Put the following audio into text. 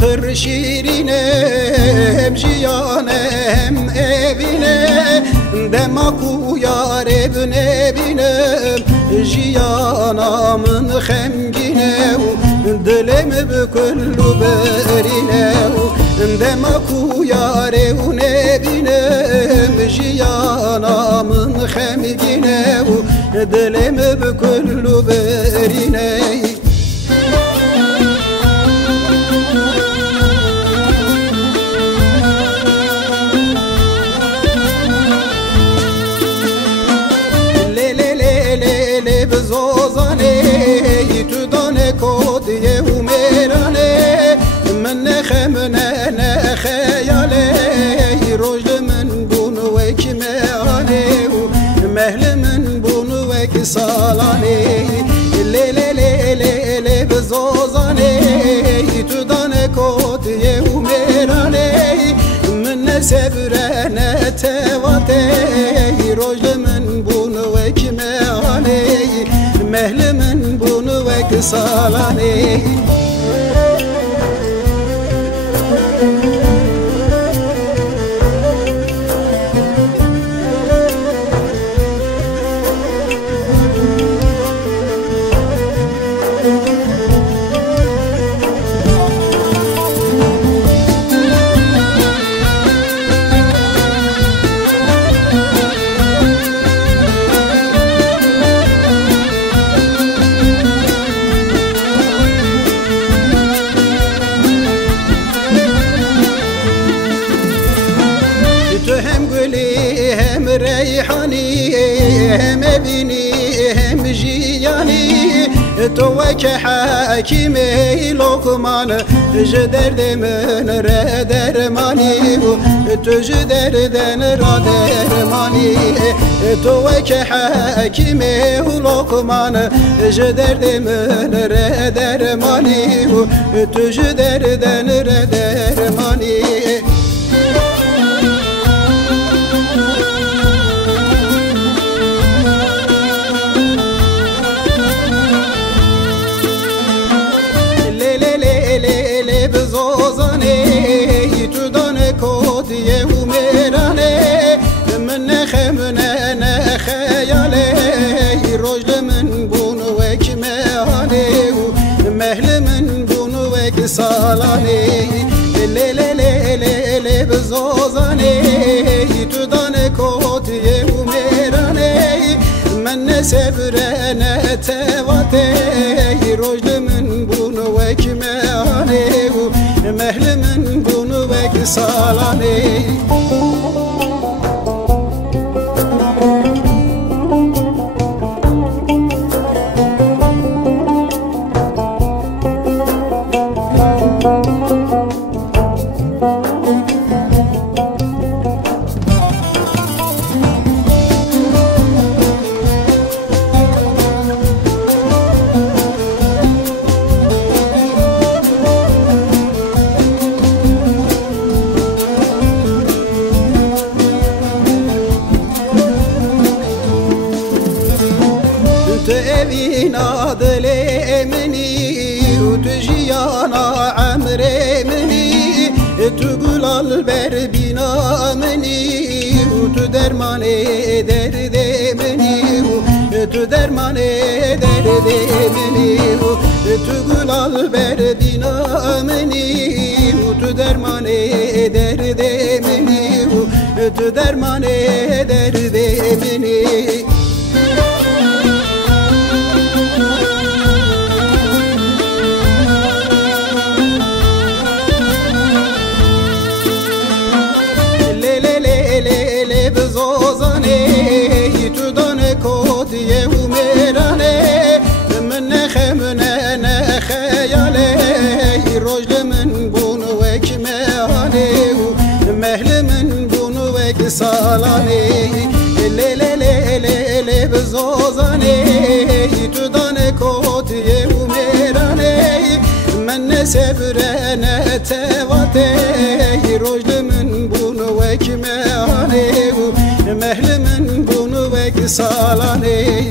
Pır şirine hem jiyane hem evine Demaku yar evine binem jiyanamın hemgine Dilimi bükullu berine Demaku yar evine binem jiyanamın hemgine Dilimi bükullu berine بزوزانه تو دانه کودیه و میرانه من نخمنه نخیاله روز من بونو وک میانه مهل من بونو وک سالانه لیلی لیلی بزوزانه تو دانه کودیه و میرانه من نسبرانه تواته روز من بونو وک میانه مهل من بونو وک سالانه هم ريحاني هم بيني هم جياني توك حاكمي لقمان جدرد من ردرماني تجدردن ردرماني توك حاكمي لقمان جدرد من ردرماني تجدردن ردرماني بزوزانه تو دانه کودیه و میرانه من نخمنه نخیاله روز من بونو وک میانه مهل من بونو وک سالانه لیلی لیلی بزوزانه تو دانه کودیه و میرانه من نسبرانه تواته روز من بونو وک میانه مهل من بونو وک سالانه تأبينا دلي مني وتجيانا عمري مني تقول البربينا مني وتدرماني دردي مني وتدرماني دردي مني تقول البربينا مني وتدرماني دردي مني وتدرماني دردي مني بزوزانه خازانه تو دانه کوتیه و میرانه من سبرانه تواته روجل من بونو وک مهانه مهل من بونو وک سالانه